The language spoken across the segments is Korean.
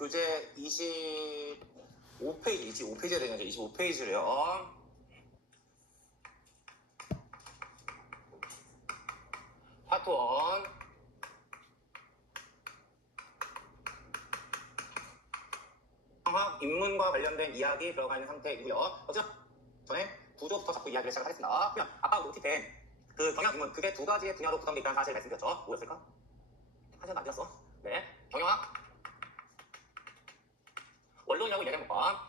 교재 25페이지, 25페이지가 되겠죠. 25페이지래요. 파트 1. 상황, 인문과 관련된 이야기 들어가 있는 상태이고요. 어쨌든 전에 구조부터 잡고 이야기를 시작하겠습니다. 그냥 아까 노티된 그 경영 인문, 그게 두 가지의 분야로 구성되어 있다는 사실을 말씀드렸죠. 뭐였을까? 하지만 안 되었어. 네. 경영학, 원론이라고 이야기한 것과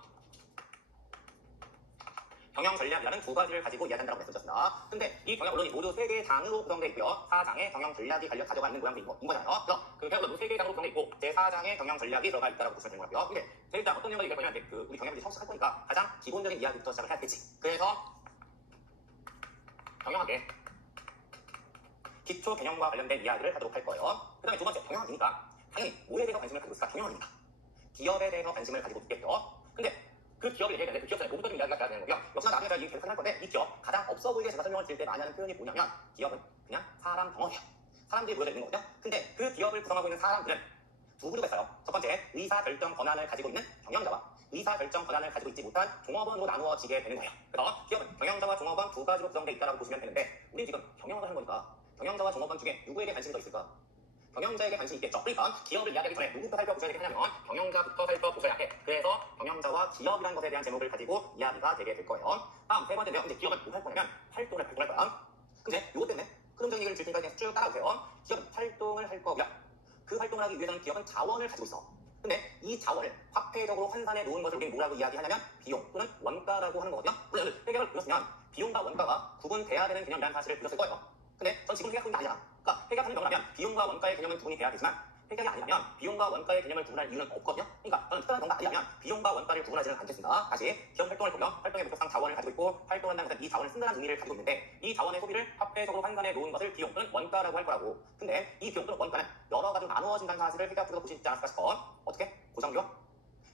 경영 전략이라는 두 가지를 가지고 이야기한다고 말씀드렸습니다. 근데 이 경영 원론이 모두 세 개의 장으로 구성되어 있고요. 4장의 경영 전략이 가져가 있는 모양인 거잖아요. 그래서 그 경영 원론 세 개의 장으로 구성되어 있고 제4장의 경영 전략이 들어가 있다고 보시면 되는 거고요. 근데 일단 어떤 내용을 얘기할 거냐면 우리 경영들이 처음 시작할 거니까 가장 기본적인 이야기부터 시작을 해야겠지. 그래서 경영학의 기초 개념과 관련된 이야기를 하도록 할 거예요. 그 다음에 두 번째, 경영학이니까 당연히 뭐에 대해서 관심을 가지고 있을까? 경영학입니다. 기업에 대해서 관심을 가지고 있겠죠. 근데 그 기업을 얘기하는데 그 기업 전에 로봇적인 이야기가 돼야 되는 거고요. 역시나 나중에 제가 계속 할 건데 이 기업 가장 없어 보이게 제가 설명을 드릴 때 많이 하는 표현이 뭐냐면 기업은 그냥 사람 덩어리예요. 사람들이 모여져 있는 거거든요. 근데 그 기업을 구성하고 있는 사람들은 두 그룹이 있어요. 첫 번째, 의사결정 권한을 가지고 있는 경영자와 의사결정 권한을 가지고 있지 못한 종업원으로 나누어지게 되는 거예요. 그래서 기업은 경영자와 종업원 두 가지로 구성되어 있다고 보시면 되는데 우리 지금 경영을 하는 거니까 경영자와 종업원 중에 누구에게 관심이 더 있을까? 경영자에게 관심이 있겠죠. 그러니까 기업을 이야기하기 전에 누구부터 살펴보셔야 되냐면 경영자부터 살펴보셔야 해. 그래서 경영자와 기업이라는 것에 대한 제목을 가지고 이야기가 되게 될 거예요. 다음 세 번째인데요. 이제 기업은 뭐 할 거냐면 활동을 할 거야. 근데 이것 때문에 흐름적인 얘기를 줄 테니까 그냥 쭉 따라오세요. 기업은 활동을 할 거고요. 그 활동을 하기 위해서는 기업은 자원을 가지고 있어. 근데 이 자원을 화폐적으로 환산해 놓은 것을 우리는 뭐라고 이야기하냐면 비용 또는 원가라고 하는 거거든요. 물론 회계학을 보셨으면 비용과 원가가 구분돼야 되는 개념이라는 사실을 보셨을 거예요. 근데 전 지금 회계학하는 게 아니야. 그러니까 회계학하는 경우라면 비용과 원가의 개념은 구분이 돼야 되지만 회계학이 아니라면 비용과 원가의 개념을 구분할 이유는 없거든요. 그러니까 저는 특별한 경우가 아니라면 비용과 원가를 구분하지는 않겠습니다. 다시 기업 활동을 보면 활동의 목적상 자원을 가지고 있고 활동한다는 것은 이 자원을 쓴다는 의미를 가지고 있는데 이 자원의 소비를 화폐적으로 환산해 놓은 것을 비용 또는 원가라고 할 거라고. 근데 이 비용 또는 원가는 여러 가지로 나누어진다는 사실을 회계학적으로 보시지 않았을까 싶어. 어떻게? 고정비용?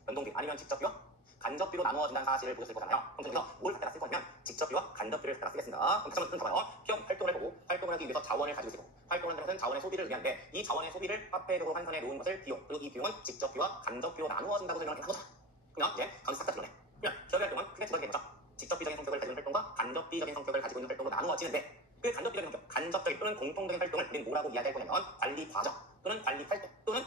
연동비 아니면 직접비용? 간접비로 나누어진다는 사실을 보셨을 거잖아요. 그럼 저기서 뭘 갖다가 쓸 거냐면 직접비와 간접비를 갖다가 쓰겠습니다. 그럼 다시 한번 들어봐요. 기업 활동을 해보고 활동을 하기 위해서 자원을 가지고 있고 활동을 하는 것은 자원의 소비를 의미하는데 이 자원의 소비를 화폐적으로 환산해 놓은 것을 비용, 그리고 이 비용은 직접비와 간접비로 나누어진다고 설명을 한 거죠. 그러면 이제 가운데 싹다 드러내. 그러면 기업의 활동은 크게 두 가지가 있죠. 직접비적인 성격을 가지고 있는 활동과 간접비적인 성격을 가지고 있는 활동으로 나누어지는데 그 간접비적인 성격, 간접적인 또는 공통적인 활동을 우리는 뭐라고 이야기할 거냐면 관리 과정 또는 관리 활동 또는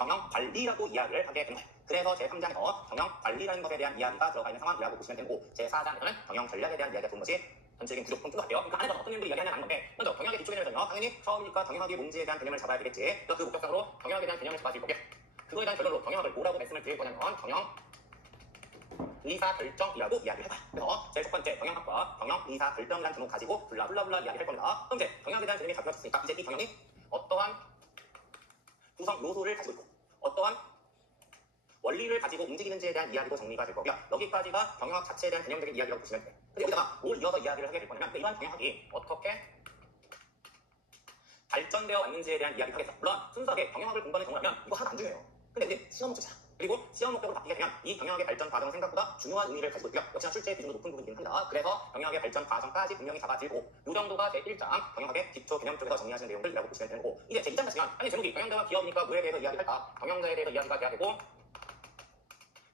경영 관리라고 이야기를 하게 되는 거예요. 그래서 제3장에서 경영 관리라는 것에 대한 이야기가 들어가 있는 상황이라고 보시면 되고 제4장에서는 경영 전략에 대한 이야기가 들어온 것이 전체적인 구조 좀 같아요. 그러니까 안에서 어떤 내용들이 이야기하냐는 안 건데 먼저 경영의 기초 개념에서는요. 당연히 처음이니까 경영학이 뭔지에 대한 개념을 잡아야 되겠지. 그 목적상으로 경영학에 대한 개념을 잡아줄 거고요. 그거에 대한 결론으로 경영학을 뭐라고 말씀을 드릴 거냐면 경영 의사결정이라고 이야기를 해봐요. 그래서 제일 첫 번째 경영학과 경영 의사결정이라는 제목 가지고 블라블라블라 이야기할 겁니다. 그럼 이제 경영학에 대한 개념이 잡혀졌으니까 이제 이 경영이 어떠한 구성 요소를 가지고 있고 어떠한 원리를 가지고 움직이는지에 대한 이야기도 정리가 될 거고요. 여기까지가 경영학 자체에 대한 개념적인 이야기라고 보시면 돼요. 근데 여기다가 뭘 이어서 이야기를 하게 될 거냐면 일반 경영학이 어떻게 발전되어 왔는지에 대한 이야기를 하겠죠. 물론 순수하게 경영학을 공부하는 경우라면 이거 하나도 안 중요해요. 근데 이제 시험 목적이잖아. 그리고 시험 목적으로 바뀌게 되면 이 경영학의 발전 과정은 생각보다 중요한 의미를 가지고 있고요. 역시나 출제 비중도 높은 부분이긴 합니다. 그래서 경영학의 발전 과정까지 분명히 잡아들고 이 정도가 제1장 경영학의 기초 개념 쪽에서 정리하시는 내용들이라고 보시면 되는 거고 이제 제2장 가시면 아니 제목이 경영자와 기업이니까 뭐에 대해서 이야기할까? 경영자에 대해서 이야기가 돼야 되고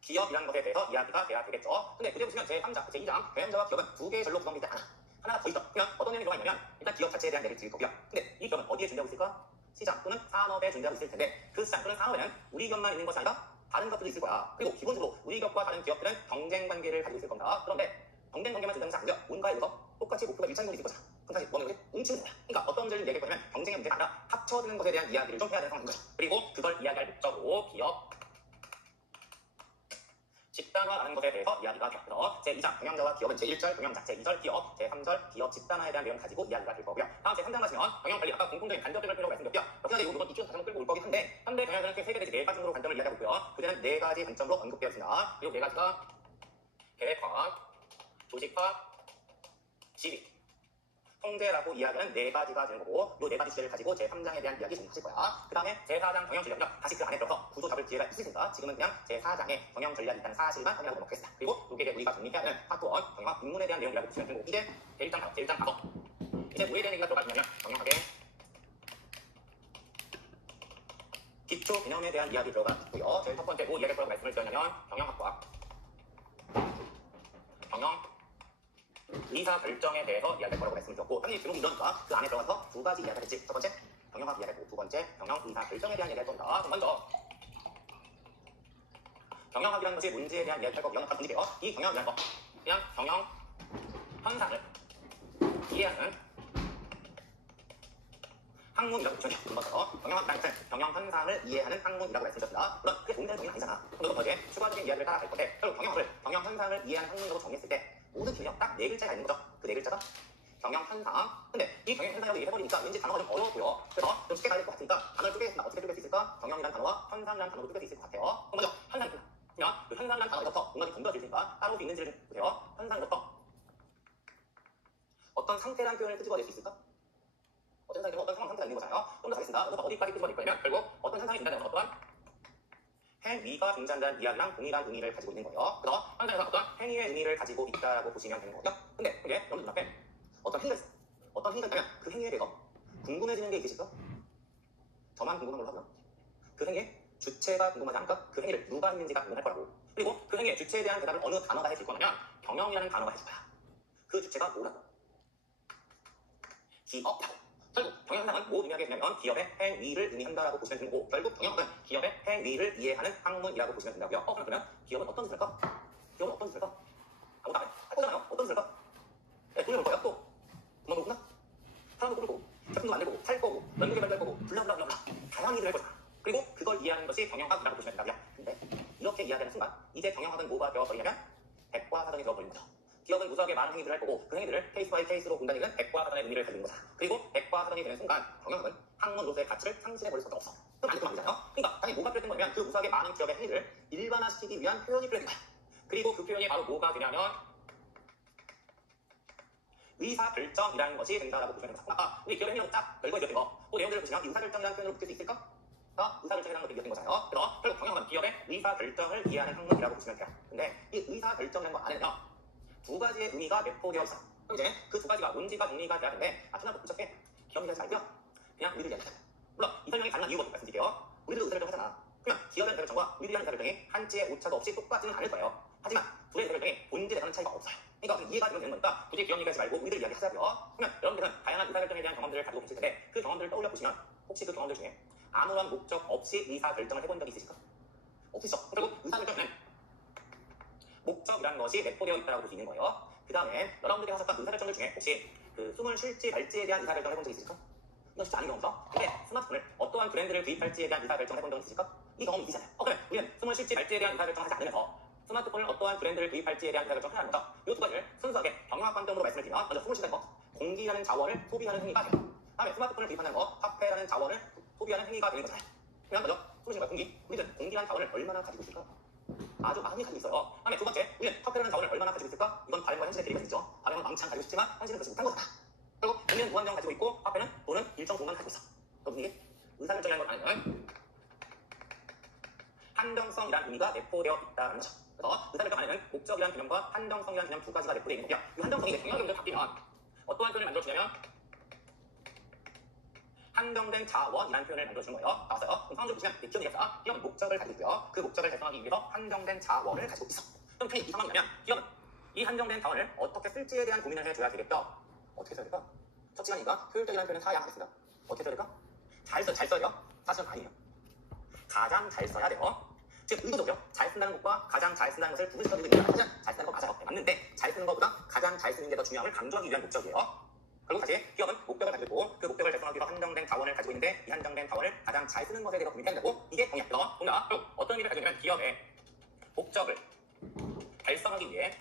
기업이라는 것에 대해서 이야기가 돼야 되겠죠. 근데 그때 보시면 제3장, 제2장 경영자와 기업은 두 개의 절로 구성되지 않아. 하나가 더 있어. 그냥 어떤 내용이 들어가 있냐면 일단 기업 자체에 대한 얘기를 드릴 거고요. 근데 이 기업은 어디에 존재하고 있을까? 시장 또는 산업에 존재하고 있을 텐데 그 시장 또는 산업에는 우리 기업만 있는 것이 아니라 다른 것들도 있을 거야. 그리고 기본적으로 우리 기업과 다른 기업들은 경쟁 관계를 가지고 있을 겁니다. 그런데 경쟁 관계만 존재하는 것이 아니라 뭔가에 대해서 똑같이 목표가 일치하는 것이 있을 거잖아. 그럼 사실 뭐는 거지? 뭉치는 거야. 그러니까 어떤 문제를 얘기할 거냐면 경쟁의 문제가 아니라 합쳐지는 것에 대한 이야기를 좀 해야 되는 상황인 거죠. 그리고 그걸 이야기할 목적으로 기업 집단화라는 것에 대해서 이야기가 되어서 제2장 경영자와 기업은 제1절 경영자, 제2절 기업, 제3절 기업 집단화에 대한 내용 가지고 이야기가 될 거고요. 다음 제3장 가시면 경영관리 아까 공통적인 간접적을 끌려고 말씀드렸고요. 역시나 이건 이쪽에서 다시 한번 끌고 올 거긴 한데 현대 경영에서는 세 개의 네 가지 정도로 관점을 이야기하고 있고요. 그때는 네 가지 관점으로 언급되어 있습니다. 그리고 네 가지가 계획화, 조직화, 지휘, 통제라고 이야기하는 네 가지가 되는 거고 이 네 가지 주제를 가지고 제3장에 대한 이야기 정리하실 거야. 그 다음에 제4장 경영 전략은요. 다시 그 안에 들어서 구조 잡을 기회가 있으십니다. 지금은 그냥 제4장에 경영 전략이 있다는 사실만 확인하고 넘어가겠습니다. 그리고 이게 우리가 정리해야 하는 파트 1 경영학 입문에 대한 내용이라고 보시면 되고 이제 제1장 가서 이제 뭐에 대한 얘기가 들어가 있냐면 경영학의 기초 개념에 대한 이야기 들어가 있고요. 제일 첫 번째 뭐 이야기할 거라고 말씀을 드렸냐면 경영학과 경영 의사 결정에 대해서 이야기할 거라고 말씀을 드렸고, 당연히 들어온 문제니까 그 안에 들어가서 두 가지 이야기를 했지. 첫 번째 경영학 이야기하고 두 번째 경영 의사 결정에 대한 이야기할 겁니다. 그럼 먼저 경영학이라는 것이 뭔지에 대한 이야기할 거고요. 다 문제게요. 이 경영이라는 거 그냥 경영 현상을 이해하는 학문이라고 보시면 돼요. 먼저 경영학이라는 것은 경영 현상을 이해하는 학문이라고 말씀드렸습니다. 물론 그게 동일한 정의는 아니잖아. 그럼 거기에 추가적인 이야기를 따라갈 건데, 결국 경영학을 경영 현상을 이해하는 학문이라고 정의했을 때 모든 기능이 딱 네 글자가 있는 거죠. 그 네 글자가 경영 현상. 근데 이 경영 현상이라고 얘기해버리니까 왠지 단어가 좀 어려웠고요. 그래서 좀 쉽게 가야 될 것 같으니까 단어를 쪼개겠습니다. 어떻게 쪼갤 수 있을까? 경영이라는 단어와 현상이라는 단어로 쪼갤 수 있을 것 같아요. 그럼 먼저 현상이 그냥 그 현상이라는 단어부터 뭔가 좀 건드려질 테니까 따로 있는지를 좀 보세요. 현상부터 어떤 상태라는 표현을 끄집어낼 수 있을까? 어떤 상태는 어떤 상황 상태가 있는 거잖아요. 좀 더 가겠습니다. 그래서 어디까지 끄집어낼 거냐면 결국 어떤 현상이 존재하는 어떤 행위가 존재한다는 이야기랑 동일한 의미를 가지고 있는 거예요. 그래서 현상에서 어떤 행위의 의미를 가지고 있다고 보시면 되는 거거든요. 근데 이게 여러분 눈앞에 어떤 행위가 있어. 어떤 행위가 있다면 그 행위에 대해서 궁금해지는 게 있으실까? 저만 궁금한 걸로 하고요. 그 행위의 주체가 궁금하지 않을까? 그 행위를 누가 했는지가 궁금할 거라고. 그리고 그 행위의 주체에 대한 대답을 어느 단어가 해줄 거냐면 경영이라는 단어가 해줄 거야. 그 주체가 뭐라고? 기업이라고. 결국 경영학은 뭐 의미하게 되냐면 기업의 행위를 의미한다라고 보시면 되는 거고, 결국 경영학은 기업의 행위를 이해하는 학문이라고 보시면 된다고요. 그러면 기업은 어떤 짓을 할까? 기업은 어떤 짓을 할까? 아무도 안 해. 할 거잖아요. 어떤 짓을 할까? 돈을 벌 거야. 또 돈만 벌구나? 사람도 꾸밀 거고, 제품도 만들 거고, 팔 거고, 연구개 발달 거고, 블라블라블라 다양한 일을 할 거잖아. 그리고 그걸 이해하는 것이 경영학이라고 보시면 된다고요. 근데 이렇게 이야기하는 순간 이제 경영학은 뭐가 되어버리냐면 백과사전이 되어버리는 거죠. 기업은 무수하게 많은 행위들을 할 거고 그 행위들을 케이스 바이 케이스로 본다는 얘기는 백과사전의 의미를 가지는 거다. 그리고 백과사전이 되는 순간 경영학은 학문으로서의 가치를 상실해버릴 수밖에 없어. 그럼 안 되는 말이잖아요. 그러니까 당연히 뭐가 필요했던 거냐면 그 무수하게 많은 기업의 행위를 일반화시키기 위한 표현이 필요했던 거야. 그리고 그 표현이 바로 뭐가 되냐면 의사결정이라는 것이 된다라고 보시면 됩니다. 아까 우리 기업의 행위라고 딱 열거해줬던 거, 그 내용들을 보시면 의사결정이라는 표현으로 붙일 수 있을까? 의사결정이라는 것도 이겼던 거잖아요. 그래서 결국 경영학은 기업의 의사결정을 이해하는 학문이라고 보시면 돼요. 근데 이 의사결정이라는 거 안에는요 두 가지의 의미가 내포되어 있어. 그럼 이제 그 두 가지가 뭔지가 정리가 돼야 되는데 하나도 복잡해. 기업 얘기하지 말고요. 그냥 우리들 이야기하자. 물론 이 설명이 가능한 이유가 말씀드릴게요. 우리들도 의사결정 하잖아. 그러면 기업의 의사결정과 우리들이 하는 의사결정이 한치의 오차도 없이 똑같지는 않을 거예요. 하지만 둘의 의사결정이 본질에서는 차이가 없어요. 그러니까 이해가 되면 되는 거니까 굳이 기업 얘기하지 말고 우리들 이야기하자고요. 그러면 여러분들은 다양한 의사결정에 대한 경험들을 가지고 계실 텐데 그 경험들을 떠올려 보시면 혹시 그 경험들 중에 아무런 목적 없이 의사결정을 해본 적이 있으실까? 없으시죠? 그리고 의사결정에는 목적이라는 것이 내포되어 있다고 볼 수 있는 거예요. 그 다음에 여러분들이 하셨던 의사결정들 중에 혹시 그 숨을 쉴지 말지에 대한 의사결정을 해본 적이 있으실까? 이건 쉽지 않은 경험이죠. 근데 스마트폰을 어떠한 브랜드를 구입할지에 대한 의사결정을 해본 적이 있으실까? 이 경험이 있으시잖아요. 그러면 우리는 숨을 쉴지 말지에 대한 의사결정을 하지 않으면서 스마트폰을 어떠한 브랜드를 구입할지에 대한 의사결정을 하는 거죠. 이 두 가지를 순수하게 경영학 관점으로 말씀을 드리면 먼저 숨을 쉬는 것, 공기라는 자원을 소비하는 행위가 돼요. 다음에 스마트폰을 구입하는 것, 화폐라는 자원을 소비하는 행위가 되는 거잖아요. 그냥 먼저 숨을 쉬는 것, 공기. 우리는 공기라는 자원을 얼마나 가지고 있을까? 아주 많이 가지고 있어요. 다음에 두 번째, 우리는 화폐라는 자원을 얼마나 가지고 있을까? 이건 발행과 현실의 괴리가 있죠. 발행은 왕창 가지고 싶지만 현실은 그렇지 못한 거다. 그리고 공기는 무한정 가지고 있고 화폐는 돈은 일정 부분만 가지고 있어. 그럼 이게 의사결정이라는 것 안에는 한정성이라는 의미가 내포되어 있다는 거죠. 그래서 의사결정 안에는 목적이라는 개념과 한정성이라는 개념 두 가지가 내포되어 있는 거고요. 이 한정성이 이제 경영학적으로 바뀌면 어떠한 표현을 만들어주냐면 한정된 자원이라는 표현을 만들어주는 거예요. 나왔어요. 그럼 상황을 보시면 기업 얘기합니다. 기업은 목적을 가지고 있고요. 그 목적을 달성하기 위해서 한정된 자원을 가지고 있어. 그럼 이 상황이라면 기업은 이 한정된 자원을 어떻게 쓸지에 대한 고민을 해줘야 되겠죠. 어떻게 써야 될까? 첫 시간이니까 효율적이라는 표현은 사야 하겠습니다. 어떻게 써야 될까? 잘 써야 돼요. 사실은 아니에요. 가장 잘 써야 돼요. 즉 의도적으로 잘 쓴다는 것과 가장 잘 쓴다는 것을 두 분이서 믿으니까 사실은 잘 쓰는 거 맞아요. 맞는데 잘 쓰는 것보다 가장 잘 쓰는 게 더 중요함을 강조하기 위한 목적이에요. 그리고 다시 기업은 목적을 가지고 있고 그 목적을 달성하기 위해서 한정된 자원을 가지고 있는데 이 한정된 자원을 가장 잘 쓰는 것에 대해서 고민해야 된다고. 이게 경영학이다. 뭔가 어떤 의미를 가지고 있냐면 기업의 목적을 달성하기 위해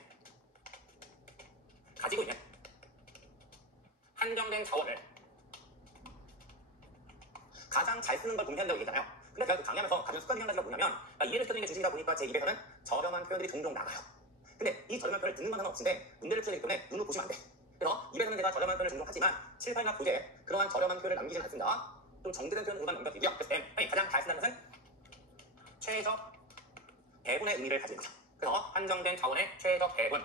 가지고 있는 한정된 자원을 가장 잘 쓰는 걸 고민한다고 얘기했잖아요. 근데 제가 그 강의하면서 가진 습관이 한 가지가 뭐냐면 이해를 시켜드리는 게 중심이다 보니까 제 입에서는 저렴한 표현들이 종종 나가요. 근데 이 저렴한 표현을 듣는 건 상관없는데 문제를 풀기 때문에 눈으로 보시면 안 돼. 그래서 입에서는 제가 저렴한 표현을 종종 하지만 칠판이나 교재에 그러한 저렴한 표현을 남기지는 않습니다. 좀 정제된 표현으로만 남겨드리고요. 그래서 가장 잘 쓴다는 것은 최적 배분의 의미를 가지고 있죠. 그래서 한정된 자원의 최적 배분.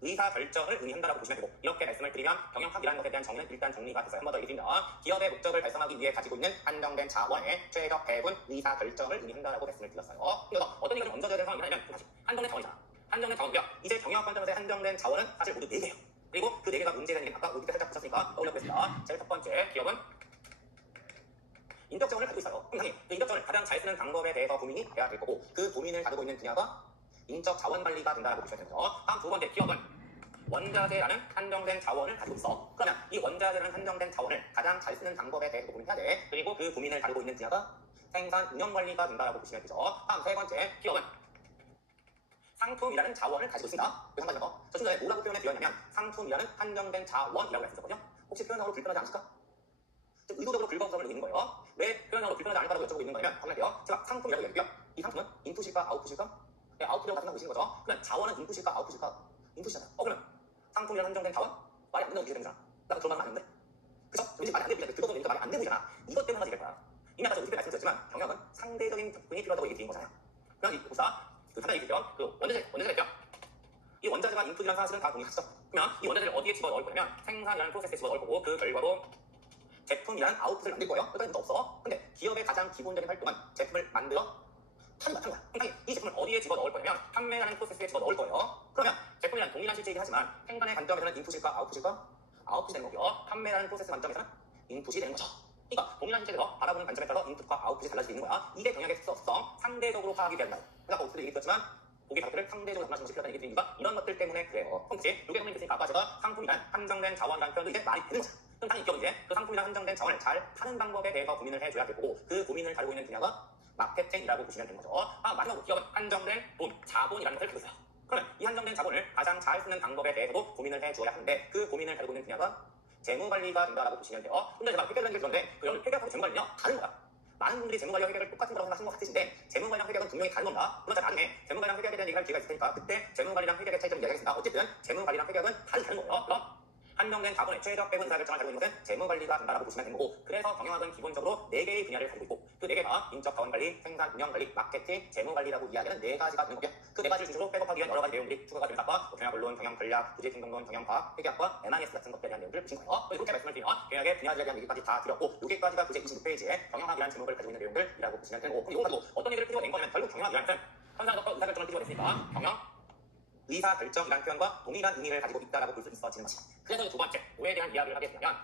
의사결정을 의미한다라고 보시면 되고 이렇게 말씀을 드리면 경영학이라는 것에 대한 정의는 일단 정리가 됐어요. 한 번 더 얘기드리면 기업의 목적을 달성하기 위해 가지고 있는 한정된 자원의 최적 배분 의사결정을 의미한다라고 말씀을 드렸어요. 그래서 어떤 얘기를 먼저 해야 되는 상황이냐면 다시 한정된 자원이잖아. 한정된 자원이고요. 이제 경영학 관점에서 한정된 자원은 사실 모두 4개예요. 그리고 그 4개가 문제되는 게 아까 우리 때 살짝 붙였으니까 떠올려보겠습니다. 제일 첫 번째 기업은 인적 자원을 가지고 있어요. 그럼 당연히 그 인적 자원을 가장 잘 쓰는 방법에 대해서 고민이 돼야 될 거고 그 고민을 가지고 있는 분야가 인적 자원 관리가 된다고 보시면 됩니다. 다음 두 번째 기업은 원자재라는 한정된 자원을 가지고 있어. 그러면 이 원자재라는 한정된 자원을 가장 잘 쓰는 방법에 대해서 고민해야 돼. 그리고 그 고민을 가지고 있는 분야가 생산 운영 관리가 된다고 보시면 되죠. 다음 세 번째 기업은 상품이라는 자원을 가지고 있습니다. 그래서 한 가지 더. 저 순간에 뭐라고 표현해 드렸냐면 상품이라는 한정된 자원이라고 했었거든요. 혹시 표현하고 불편하지 않을까? 좀 의도적으로 긁어서 적을 있는 거예요. 왜 표현하고 불편하지 않을까라고 여쭤보고 있는 거냐면 한마디요. 제가 상품이라고 얘기했고요. 이 상품은 인풋일까 아웃풋일까? 네, 아웃풋이라고 가정하고 계시는 거죠. 그러면 자원은 인풋일까 아웃풋일까? 인풋이잖아요. 그러면 상품이라는 한정된 자원? 말이 안 된다고 얘기해 되잖아. 나도 그런 말은 안 되는데. 그죠? 왠지 말이 안 되고 긁어서 보니까 말이 안 되고 있잖아. 이것 때문에 하지 될 거야. 이미 아까 우리 때 말씀드렸지만 경영은 상대적인 접근이 필요하다고 얘기 드린 거잖아요. 그럼 이 보사 그 상당히 얘기했죠. 그 원자재가 있죠. 이 원자재가 인풋이라는 사실은 다 동의하시죠? 그러면 이 원자재를 어디에 집어넣을 거냐면 생산이라는 프로세스에 집어넣을 거고 그 결과로 제품이라는 아웃풋을 만들 거예요. 여기까지는 없어. 근데 기업의 가장 기본적인 활동은 제품을 만들어 파는 거야. 그럼 이 제품을 어디에 집어넣을 거냐면 판매라는 프로세스에 집어넣을 거예요. 그러면 제품이란 동일한 실제이긴 하지만 생산의 관점에서는 인풋일까 아웃풋일까? 아웃풋이 되는 거고요. 판매라는 프로세스 관점에서는 인풋이 되는 거죠. 그러니까 동일한 실제에서 바라보는 관점에 따라서 인풋과 아웃풋이 달라지고 있는 거야. 이게 경영의 특성, 상대적으로 파악이 된다. 그러니까 어떻게 얘기했지만 고객 가격을 상대적으로 담아주는 것이 필요하다는 얘기 드리니까 이런 것들 때문에 그래요. 그럼 혹시 요게 선생님께서 아까 제가 상품이란 한정된 자원이라는 표현도 이제 말이 되는 거죠. 그럼 당연히 기업은 이제 그 상품이란 한정된 자원을 잘 파는 방법에 대해서 고민을 해줘야 될 거고 그 고민을 가지고 있는 분야가 마케팅이라고 보시면 되는 거죠. 마지막으로 기업은 한정된 돈, 자본이라는 것을 가지고 있어요. 그러면 이 한정된 자본을 가장 잘 쓰는 방법에 대해서도 고민을 해줘야 하는데 그 고민을 가지고 있는 분야가 재무관리가 된다라고 보시면 돼요. 근데 제가 회계라는 게 그런데 그 회계하고 재무관리는요 다른 거야. 많은 분들이 재무관리와 회계를 똑같은 거라고 생각하시는 것 같으신데 재무관리랑 회계는 분명히 다른 겁니다. 물론 제가 나중에 재무관리랑 회계에 대한 얘기를 할 기회가 있을 테니까 그때 재무관리랑 회계의 차이점을 이야기하겠습니다. 어쨌든 재무관리랑 회계는 다른 거예요. 그럼 한정된 자본의 최적 배분 의사결정을 가지고 있는 것은 재무관리가 된다라고 보시면 되는 거고 그래서 경영학은 기본적으로 4개의 분야를 가지고 있고 그 4개가 인적 자원관리, 생산 운영관리, 마케팅, 재무관리라고 이야기하는 4가지가 되는 거고요. 그 4가지를 중심으로 백업하기 위한 여러 가지 내용들이 추가가 되는 학과 경영본론, 경영전략, 부재중공론, 경영과학, 회계학과, M&S 같은 것들에 대한 내용들을 보신 거예요. 이렇게 말씀을 드리면 경영의 분야들에 대한 얘기까지 다 드렸고 여기까지가 부재 26페이지에 경영학이라는 제목을 가지고 있는 내용들이라고 보시면 되는 거고 그럼 이거 가지고 어떤 얘기를 끄집어낸 거냐면 결국 경영학이라는 것은 현상적과 의사결정을 끄집어냈으니까 경영 의사결정이라는 표현과 동일한 의미를 가지고 있다라고 볼 수 있어지는 것이. 그래서 두 번째, 뭐에 대한 이야기를 하게 되냐면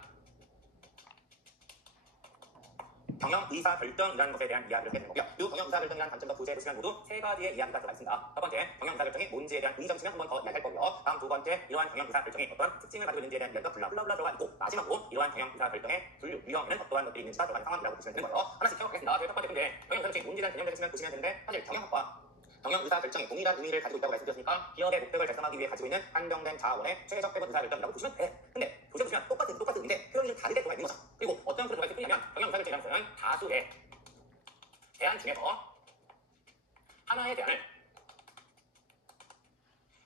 경영 의사결정이라는 것에 대한 이야기를 하게 되는 거고요. 이 경영 의사결정이라는 관점과 부재에 보시면 모두 3가지의 이야기가 들어가 있습니다. 첫 번째, 경영 의사결정이 뭔지에 대한 의점심을 한 번 더 이야기할 거고요. 다음 두 번째, 이러한 경영 의사결정이 어떤 특징을 가지고 있는지에 대한 이야기가 블라블라 들어가 있고 마지막으로 이러한 경영 의사결정의 분류, 유형에는 어떠한 것들이 있는지가 들어가는 상황이라고 보시면 되는 거예요. 하나씩 해보겠습니다. 제일 첫 번째 근데 경영 의사결정이 뭔지에 대한 개념을 보시면 되는데 사실 경영학과 경영 의사결정이 동일한 의미를 가지고 있다고 말씀드렸으니까 기업의 목적을 달성하기 위해 가지고 있는 한정된 자원의 최적 배분 의사결정이라고 보시면 돼. 근데 교재 보시면 똑같은 의미인데 표현이 좀 다르게 들어가 있는 거죠. 그리고 어떤 표현이 들어가 있을 뿐이냐면 경영 의사결정이라는 것은 다수의 대안 중에서 하나의 대안을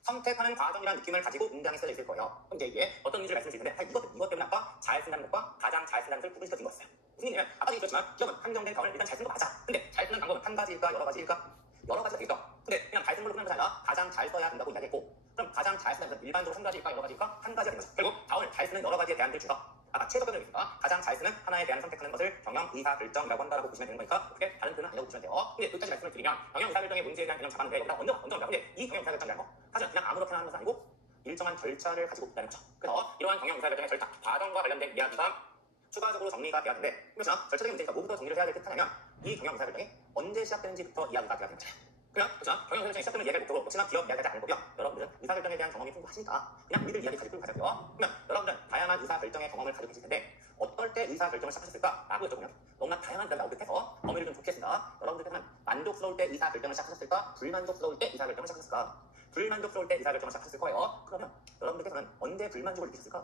선택하는 과정이라는 느낌을 가지고 문장에 써져 있을 거예요. 그럼 이제 이게 어떤 의미를 말씀을 드리는데 이것 때문에 아까 잘 쓴다는 것과 가장 잘 쓴다는 것을 구분시켜준 거였어요. 무슨 의미냐면 아까 얘기했지만 기업은 한정된 자원을 일단 잘 쓰는 거 맞아. 근데 잘 쓰는 방법은 한 가지일까 여러 가지일까? 여러 가지가 되겠죠. 근데 그냥 잘 쓰는 걸로 끝나는 것이 아니라 가장 잘 써야 된다고 이야기했고 그럼 가장 잘 쓰는 것은 일반적으로 한 가지일까 여러 가지일까? 한 가지가 되는 거죠. 결국 자원을 잘 쓰는 여러 가지의 대안들 중에서 아까 최적 변형이 있으니까 가장 잘 쓰는 하나의 대안을 선택하는 것을 경영 의사결정이라고 한다라고 보시면 되는 거니까 어떻게 다른 표현은 아니라고 보시면 돼요. 근데 여기까지 말씀을 드리면 경영 의사결정의 문제에 대한 개념 잡았는데 여기다 먼저 근데 이 경영 의사결정이라는 거 사실 그냥 아무렇게나 하는 것은 아니고 일정한 절차를 가지고 있다는 거죠. 그래서 이러한 경영 의사결정의 절차, 과정과 관련된 이야기가 추가적으로 정리가 돼야 되는데 그렇죠? 절차적인 문제니까 뭐부터 정리를 해야 될 듯하냐면 이 경영 의사결정이 언제 시작되는지부터 이야기가 돼야 되는 거예요. 그냥 그렇죠? 경영 의사결정이 시작되는 이야기를 목적으로 혹시나 기업 이야기하지 않을 거고요. 여러분들은 의사결정에 대한 경험이 풍부하시니까 그냥 우리들 이야기 가지고 가자고요. 그러면 여러분들은 다양한 의사결정의 경험을 가지고 계실 텐데 어떨 때 의사결정을 시작하셨을까? 라고 여쭤보면 너무나 다양한 대답이 나오게 해서 범위를 좀 좁겠습니다. 여러분들은 만족스러울 때 의사결정을 시작하셨을까? 불만족스러울 때 의사결정을 시작하셨을까? 불만족스러울 때 의사결정을 시작하셨을 거예요. 그러면 여러분들께서는 언제 불만족을 느끼셨을까?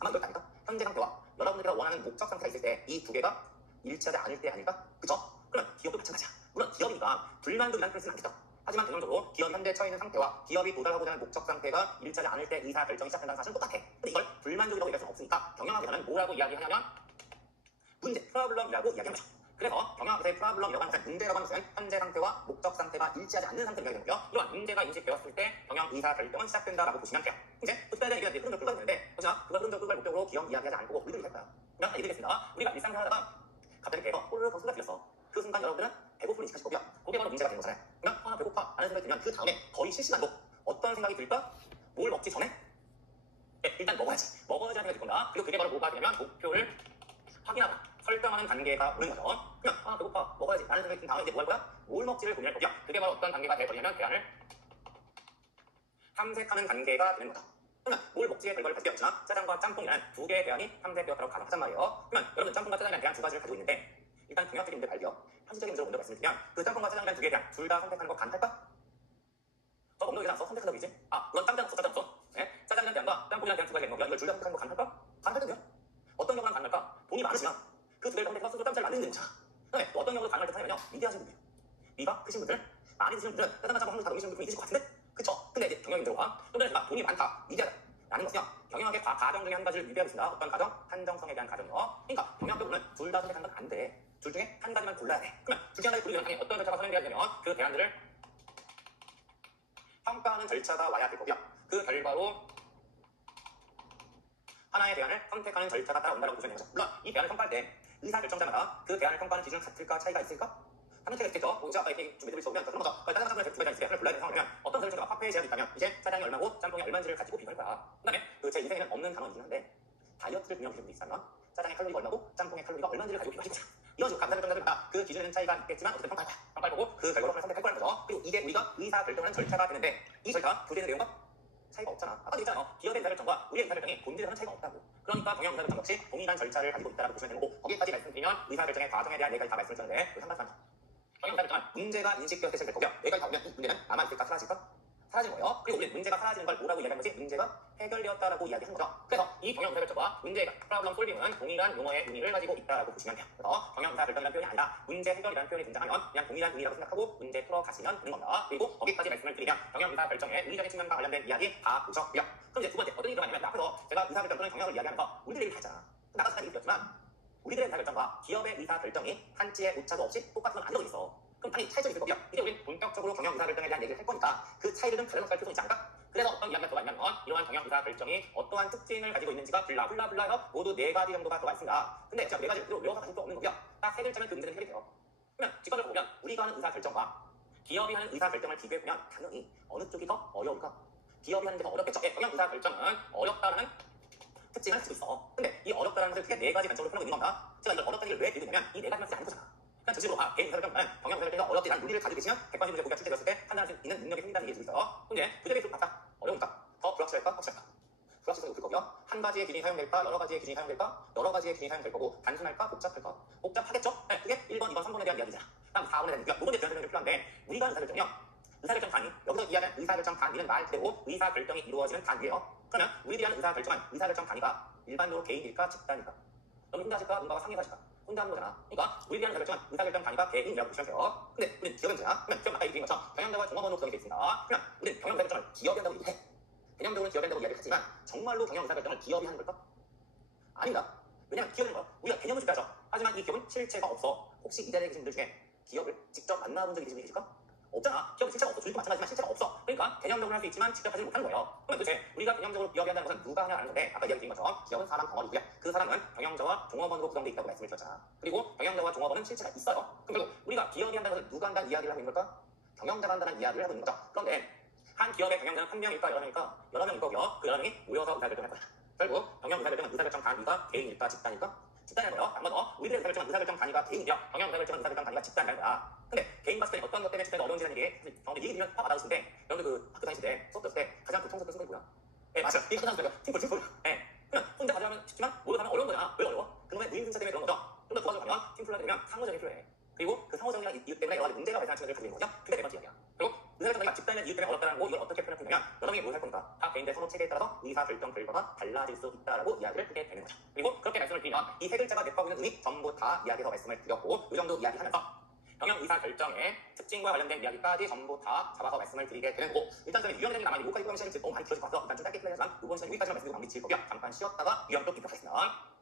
아마 그럴 거 아닐까? 현재 상태와 여러분들께서 원하는 목적 상태가 있을 때 이 두 개가 일치하지 않을 때 아닐까? 그죠? 그러면 기업도 마찬가지야. 물론 기업이니까 불만족이라는 표현을 쓰면 안 되죠. 하지만 개념적으로 기업이 현재 처해 있는 상태와 기업이 도달하고자 하는 목적 상태가 일치하지 않을 때 의사결정이 시작된다는 사실은 똑같아. 근데 이걸 불만족이라고 얘기할 수는 없으니까 경영학에서는 뭐라고 이야기하냐면 문제, 프로블럼이라고 이야기하는 거죠. 그래서 경영학에서의 프로블럼이라고 하는 것은 문제라고 하는 것은 현재 상태와 목적 상태가 일치하지 않는 상태를 이야기하는 거고요. 이러한 문제가 인식되었을 때 경영 의사결정은 시작된다라고 보시면 돼요. 이제 있어야 되는 얘기가 흐름을 끌고 있는데 그렇지만 그걸 흐름을 끌고 목적으로 기업 이야기하지 않고 우리들이 할 거야. 그러면 예를 들겠습니다. 우리가 일상생활 하다가 갑자기 배가 호르륵 소리가 들렸어. 그 순간 여러분들은 배고픔을 인식하실 거고요. 그게 바로 문제가 되는 거잖아요. 그러면 아 배고파 라는 생각이 들면 그 다음에 거의 실시간으로 어떤 생각이 들까? 뭘 먹기 전에? 네, 일단 먹어야지 라는 생각이 들 겁니다. 그리고 그게 바로 뭐가 되냐면 목표를 확인하고 설정하는 단계가 오는 거죠. 그냥 아 배고파 먹어야지 라는 생각이 든 다음에 이제 뭐 할 거야? 뭘 먹지를 고민할 거고요. 그게 바로 어떤 단계가 되어버리냐면 대안을 탐색하는 단계가 되는 거다. 그러면 뭘 먹지의 결과를 가지고 있지만 짜장과 짬뽕이라는 두 개의 대안이 탐색되었다고 가정하단 말이에요. 그러면 여러분 짬뽕과 짜장이라는 대안 두 가지를 가지고 있는데 일단 경영적인 문제 발견, 현실적인 문제를 먼저 말씀드리면 그 짬뽕과 짜장이라는 두 개의 대안 둘 다 선택하는 거 가능할까? 저 없는 게안 써? 선택한다고 이지? 아 그건 짜장 없어 짜장 없어. 네? 짜장이라는 대안과 짬뽕이라는 대안 두 가지가 있는 거고요. 이걸 둘 다 선택하는 거 가능할까? 가능하거든요. 어떤 경우는 가능할까? 돈이 많으시면 그 두 개를 선택해서 스스로 짬잘 만드는 거잖아. 그다음에 또 어떤 경우도 가능할 듯 하냐면요. 미대하신 분들, 미가 크신 분들, 많이 드시는 분들은 짜장과 짬뽕 한번 다 먹이시는 분이 있으실 것 같은데? 그쵸? 근데 이제 경영이 들어가. 좀 전에 제가 돈이 많다, 미대하다 라는 것은요. 경영학의 가정 중에 한 가지를 위배하고 있습니다. 어떤 가정? 한정성에 대한 가정이요. 그러니까 경영학적으로는 둘 다 선택하는 건 안 돼. 둘 중에 한 가지만 골라야 돼. 그러면 둘 중에 한 가지 고르면 당연히 어떤 절차가 선행돼야 되냐면 그 대안들을 평가하는 절차가 와야 될 거고요. 그 결과로 하나의 대안을 선택하는 절차가 따라온다고 보시면 되는 거죠. 물론 이 대안을 평가할 때 의사결정자마다 그 대안을 평가하는 기준은 같을까 차이가 있을까? 상관 차이가 있겠죠. 뭐 이제 아까 이렇게 준비들이 적으면 그런 거죠. 짜장 짬뽕에 두 가지 있어요. 하나 골라야 되는 상황이면 어떤 설정자가 화폐의 제약이 있다면 이제 짜장이 얼마고 짬뽕이 얼마인지를 가지고 비교할 거야. 그 다음에 제 인생에는 없는 단어이긴 한데 다이어트를 분명 기준이 있다면 짜장의 칼로리가 얼마고 짬뽕의 칼로리가 얼마인지를 가지고 비교할 거야. 이런 식으로 각 의사결정자들마다 그 기준에는 차이가 있겠지만 어쨌든 평가할 거야. 평가할 거고 그 결과로 하나 선택할 거라는 거죠. 그리고 이게 우리가 의사결정하는 절차가 되는데 이 절차 교재의 내용과 차이가 없잖아. 아까도 얘기했잖아. 기업의 의사결정과 우리의 의사결정이 본질에서는 차이가 없다고. 그러니까 경영 의사결정 역시 동일한 절차를 가지고 있다고 보시면 되는 거고 거기까지 말씀드리면 의사결정의 과정에 대한 얘기까지 다 말씀을 드렸는데 한 가지만 더. 경영 의사결정은 문제가 인식되었을 때 될 거고요. 여기까지 다 오면 이 문제는 남아있을까 사라질까? 사라지는 거예요. 그리고 우리는 문제가 사라지는 걸 뭐라고 이야기한 거지? 문제가 해결되었다라고 이야기한 거죠. 그래서 이 경영 의사결정과 문제가 problem solving은 동일한 용어의 의미를 가지고 있다라고 보시면 돼요. 그래서 경영 의사결정이라는 표현이 아니라 문제 해결이라는 표현이 등장하면 그냥 동일한 의미라고 생각하고 문제 풀어 가시면 되는 겁니다. 그리고 거기까지 말씀을 드리면 경영 의사결정의 의미적인 측면과 관련된 이야기 다 보셨고요. 그럼 이제 두 번째 어떤 얘기가 있냐면 앞에서 제가 의사결정 또는 경영을 이야기하면서 우리들의 얘기를 하잖아. 나가서 한 얘기 드렸지만 우리들의 의사결정과 기업의 의사결정이 한치의 오차도 없이 똑같은 건 아니라고 있어. 그럼 당연히 차이점이 있을 거고요. 이제 우리는 본격적으로 경영 의사결정에 대한 얘기를 할 거니까 그 차이를 좀 가려놓고 할 필요가 있지 않을까? 그래서 어떤 이야기가 들어가 있냐면 이러한 경영 의사결정이 어떠한 특징을 가지고 있는지가 블라블라블라해서 모두 4가지 정도가 들어가 있습니다. 근데 제가 4가지를 외워서 가질 수 없는 거고요. 딱 3글자면 그 문제는 해결이 돼요. 그러면 직관적으로 보면 우리가 하는 의사결정과 기업이 하는 의사결정을 비교해보면 당연히 어느 쪽이 더 어려울까? 기업이 하는 게 더 어렵겠죠. 경영 의사결정은 어렵다라는 특징을 가지고 있어. 근데 이 어렵다라는 것을 크게 4가지 관점으로 풀어놓고 있는 겁니다. 제가 이걸 어렵다는 얘기를 왜 드리냐면 이 4가지만 쓰지 않은 거잖아. 그냥 전체적으로 개인 의사결정은 경영 의사결정이 어렵지라는 논리를 가지고 계시면 객관식 문제 고기가 출제되었을 때 판단할 수 있는 능력이 생긴다는 얘기를 드리고 있어요. 근데 부대 베이스로 봤다. 어려우니까 더 불확실할까? 확실할까? 불확실성이 높을 거고요. 한 가지의 기준이 사용될까? 여러 가지의 기준이 사용될까? 여러 가지의 기준이 사용될 거고 단순할까? 복잡할까? 복잡하겠죠? 네, 그게 1번, 2번, 3번에 대한 이야기잖아. 다음 4번에 대한 이야기가 5번에 대한 설명이 필요한데 우리가 의사결정이요. 의사결정 단위, 여기서 이야기하는 의사결정 단위는 말 그대로 의사결정이 이루어지는 단위예요. 그러면 우리들이 하는 의사결정은 의사결정 단위가 일반적으로 개인일까? 집단일까? 너는 혼자 하실까? 누군가와 상의해서 하실까? 혼자 하는 거잖아. 그러니까 우리들이 하는 의사결정은 의사결정 단위가 개인이라고 보시면 돼요. 근데 우리는 기업인자야. 그러면 지금 아까 얘기한 것처럼 경영자와 종업원으로 구성이 되어 있습니다. 그러면 우리는 경영 의사결정을 기업이 한다고 얘기해. 개념적으로는 기업이 한다고 이야기를 하지만 정말로 경영 의사결정을 기업이 하는 걸까? 아닙니다. 왜냐면 기업은 뭐야? 우리가 개념을 준비하죠. 하지만 이 기업은 실체가 없어. 혹시 이 자리에 계신 분들 중에 기업을 직접 만나본 적이 계십니까? 없잖아. 기업은 실체가 없어. 주식도 마찬가지지만 실체가 없어. 그러니까 개념적으로 할 수 있지만 직접 하지 못하는 거예요. 그럼 도대체 우리가 개념적으로 기업이 한다는 것은 누가 하냐는 건데 아까 이야기 드린 것처럼 기업은 사람 덩어리고요. 그 사람은 경영자와 종업원으로 구성되어 있다고 말씀을 드렸잖아. 그리고 경영자와 종업원은 실체가 있어요. 그럼 결국 우리가 기업이 한다는 것은 누가 한다는 이야기를 하고 있는 걸까? 경영자가 한다는 이야기를 하고 있는 거죠. 그런데 한 기업의 경영자는 한 명일까 여러 명일까? 여러 명일 거고요. 그 여러 명이 모여서 의사결정을 할 거야. 결국 경영 의사결정은 의사결정 단위가 개인일까 집단일까? 집단일 거예요. 한번 더. 우리들의 의사결정은 의사결정 단위가 개인이고요. 경영 의사결정은 의사결정 단위가 집단일 거야. 근데 개인 봤을 때 어떤 것 때문에 집단이 어려운지라는 얘기 저한테 얘기 들으면 화가 나실 때 여러분들 그 학교 다니실 때 수업 들었을 때 가장 고통스러운 순간이 뭐야? 네 맞아요. 이게 가장 중요해요. 팀플. 네. 그냥 혼자 가져가면 쉽지만 모여 가면 어려운 거잖아. 왜 어려워? 그놈의 무임승차 때문에 그런 거죠. 좀 더 도와줘 가면 팀플을 하게 되면 상호작용이 필요해. 그리고 그 상호작용이라는 이유 때문에 여러 가지 문제가 발생하는 측면을 가지고 있는 거죠. 그게 네 번째 이야기야. 그리고 의사결정이 집단의 이유 때문에 어렵다는 거 이걸 어떻게 표현하냐면 여러 명이 뭘 할 거니까 다 개인의 선호 체계에 따라서 의사결정 결과가 달라질 수 있다라고 이야기를 하게 되는 거죠. 그리고 그렇게 말씀을 드리면 이 세 글자가 내포하고 있는 의미 전부 다 이야기해서 말씀을 드렸고 이 정도 이야기하면서 경영 의사결정의 특징과 관련된 이야기까지 전부 다 잡아서 말씀을 드리게 되는 거고 일단 저는 유형이 남아있는 요까지 시간이 너무 많이 길어질 것 같아서 일단 좀 짧게 플레이하지만 이번 시간 여기까지만 말씀드리고 마무리 지을 거고요. 잠깐 쉬었다가 유형 또 입력하겠습니다.